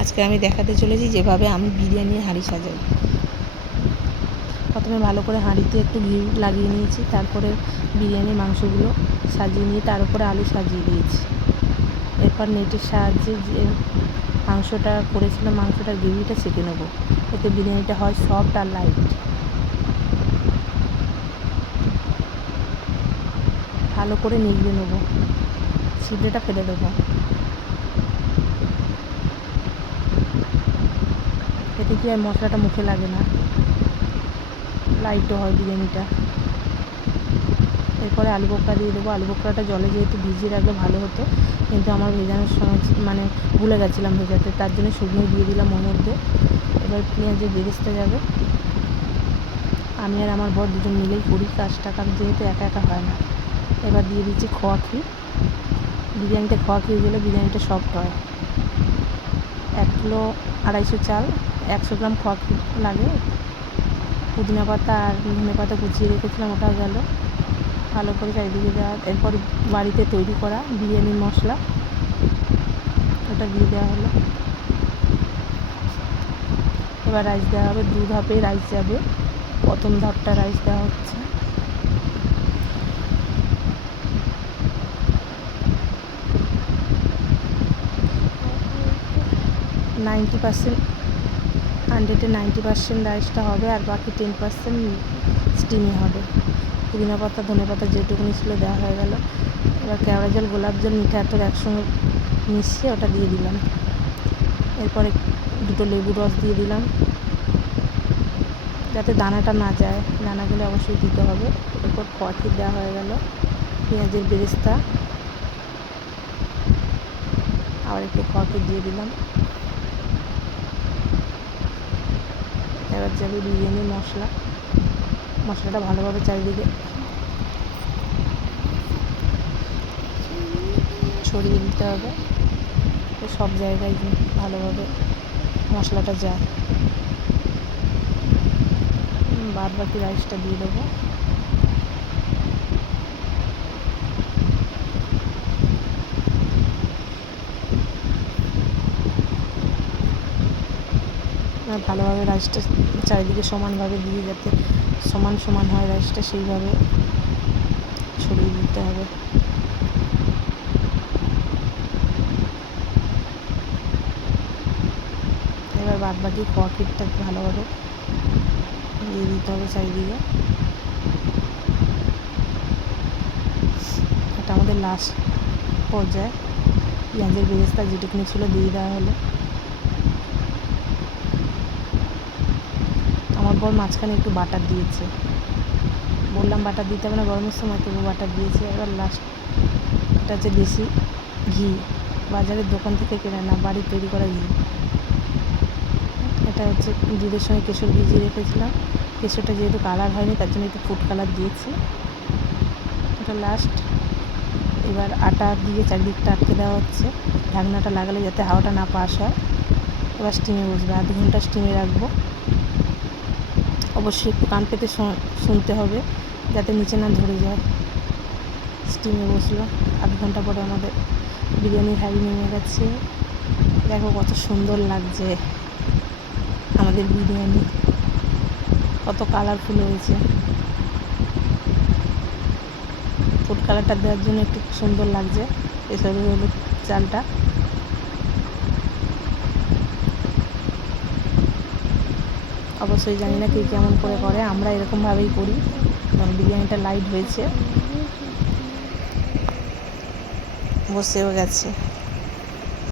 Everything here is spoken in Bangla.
আজকে আমি দেখাতে চলেছি যেভাবে আমি বিরিয়ানি হাঁড়ি সাজাই। প্রথমে ভালো করে হাঁড়িতে একটু ঘি লাগিয়ে নিয়েছি, তারপরে বিরিয়ানির মাংসগুলো সাজিয়ে নিয়ে তার উপরে আলু সাজিয়ে দিয়েছি। এরপর নেটের সাহায্যে যে মাংসটা করেছিলাম, মাংসটার গ্রেভিটা সেঁকে নেব। এতে বিরিয়ানিটা হয় সফট আর লাইট। ভালো করে নিগড়ে নেব ছিবড়েটা ফেলে দেবো। এতে কি আর মশলাটা মুখে লাগে না। লাইটও হয় বিরিয়ানিটা। এরপরে আলু বোখরা দিয়ে দেবো। আলু বোখরাটা জলে যেহেতু ভিজিয়ে রাখলে ভালো হতো, কিন্তু আমার ভেজানোর সময় মানে ভুলে গেছিলাম ভেজাতে, তার জন্য শুকনো দিয়ে দিলাম ওর মধ্যে এবার পেঁয়াজের বেরেস্তা যাবে। আমি আর আমার বর দুজন মিলেই করি কাজটা কারণ যেহেতু একা একা হয় না। এবার দিয়ে দিচ্ছি খোয়া ক্ষীর। বিরিয়ানিতে খোয়া ক্ষীর দিলে বিরিয়ানিটা সফট হয়। এক কিলো আড়াইশো চাল। একশো গ্রাম ক্ষীর লাগে। পুদিনা পাতা আর ধনে পাতা কুচিয়ে রেখেছিলাম ওটাও গেল। ভালো করে চারিদিকে দেওয়া, এরপর বাড়িতে তৈরি করা বিরিয়ানির মশলা, ওটা দিয়ে দেওয়া হলো। এবার রাইস দেওয়া হবে, দু ধাপে রাইস যাবে। প্রথম ধাপটা রাইস দেওয়া হচ্ছে। নাইনটি পার্সেন্ট হান্ড্রেডে নাইনটি পার্সেন্ট রাইসটা হবে আর বাকি টেন পার্সেন্ট স্টিমে হবে। পুদিনা পাতা, ধনে পাতা যেটুকুনি ছিল দেওয়া হয়ে গেল। এবার কেওড়া জল, গোলাপ জল, মিঠা আতর একসঙ্গে মিশিয়ে ওটা দিয়ে দিলাম। এরপরে দুটো লেবু রস দিয়ে দিলাম। যাতে দানাটা না যায়। দানাগুলো অবশ্যই দিতে হবে। এরপর কফি দেওয়া হয়ে গেল পেঁয়াজের বেরেস্তা। আবার একটু কফি দিয়ে দিলাম। এবার যাবে বিরিয়ানি, মশলা। মশলাটা ভালোভাবে চারিদিকে ছড়িয়ে দিতে হবে। সব জায়গায় ভালোভাবে মশলাটা যায়। বাদ বাকি রাইসটা দিয়ে দেবো। ভালোভাবে রাইসটা চারিদিকে সমানভাবে দিয়ে যাতে সমান সমান হয় রাইসটা, সেইভাবে ছড়িয়ে দিতে হবে। এবার বাদ বাকি কফিটা ভালোভাবে দিয়ে দিতে হবে চারিদিকে। এটা আমাদের লাস্ট পর্যায়ে। পেঁয়াজের বেরেস্তা যেটুকুনি ছিল দিয়ে দেওয়া হলো। বর মাঝখানে একটু বাটার দিয়েছে। বললাম, বাটার দিতে হবে না, গরমের সময় তবু বাটার দিয়েছে। এবার লাস্ট এটা হচ্ছে দেশি ঘি। বাজারের দোকান থেকে কেনে না বাড়ির তৈরি করা ঘি। এটা হচ্ছে দুধের সঙ্গে কেশর ভিজিয়ে রেখেছিলাম। কেশরটা যেহেতু কালার হয়নি, তার জন্য একটু ফুড কালার দিয়েছি। এটা লাস্ট এবার আটা দিয়ে চারিদিকটা আটকে দেওয়া হচ্ছে। ঢাকনাটা লাগালে যাতে হাওয়াটা না পাস হয়। এবার স্টিমে বসবে। আধ ঘণ্টা স্টিমে রাখব। অবশ্যই একটু কান পেতে শুনতে হবে, যাতে নিচে না ধরে যায়। স্টিমে বসল। আধ ঘণ্টা পরে আমাদের বিরিয়ানির হাঁড়ি নেমে গেছে। দেখো কত সুন্দর লাগছে আমাদের বিরিয়ানি। কত কালারফুল হয়েছে। ফুড কালারটা দেওয়ার জন্য একটু সুন্দর লাগছে। এসব হলুদ চালটা। অবশ্যই জানি না কে কেমন করে করে, আমরা এরকমভাবেই করি। কারণ বিরিয়ানিটা লাইট হয়েছে। বসেও গেছে।